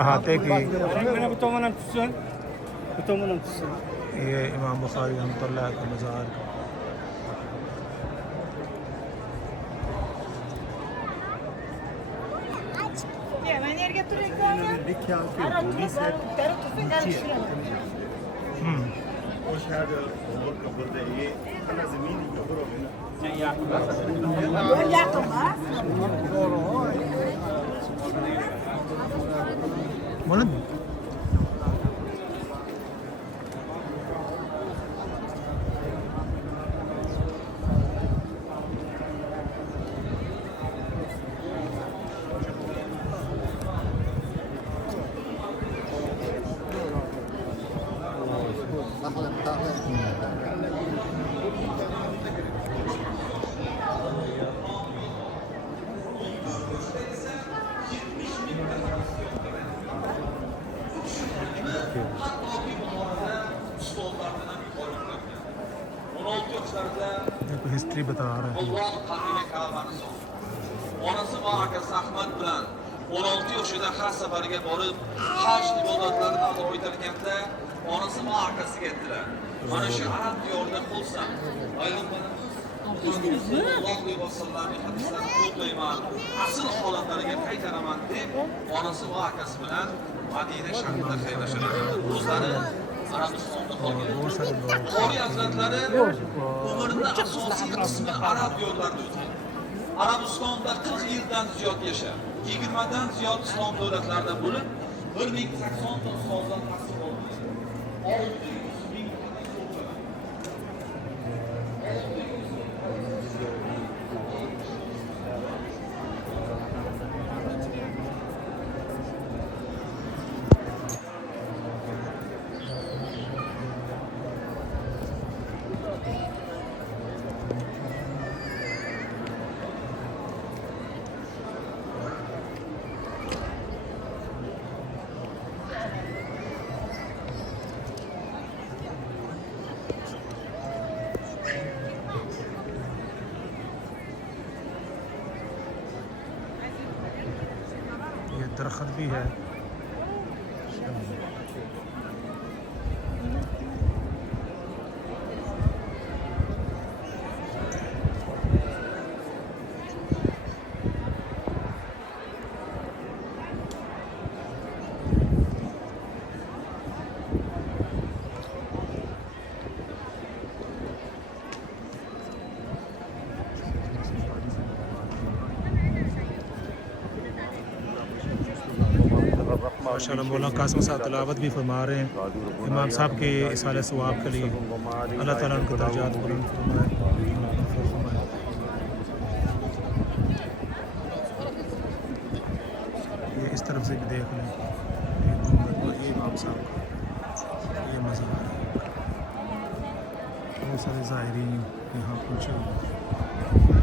अहाते की ये इमाम बुखारी रहमतुल्लाह का मज़ार। Mana? देखो हिस्ट्री बता रहा है। Onasi va akasi Ahmad bilan 16 yoshida har safariga borib, haj ibodatlarini ado etayotganda onasi va akasiga aytdilar: "Mana shu arab diyorida bo'lsam, payg'ambarimiz sallallohu alayhi vasallamning hadislarini to'playman, asl holatlariga qaytaraman" deb onasi va akasi bilan Madina shahrida xayrlashar ekanlar. O'zlari Arabistonda qolgan. Qori hazratlari umrining asosiy qismi arab diyorlarida o'tgan. Arabistonda 40 yildan ziyod yashab, 20 dan ziyod islom davlatlaridan bo'lib, 1080 ta ustozdan tahsil oldi. 600 ming दरख्त भी है। माशाअल्लाह मौलाना कासिम साहब तिलावत भी फरमा रहे हैं इमाम साहब के इसाले सवाब के लिए। अल्लाह ताला उनके दर्जात बुलंद फरमाए। ये इस तरफ से भी देख लें, ये इमाम साहब का ये मज़ार है। बहुत सारे ज़ाहिरीन यहाँ पहुँचे।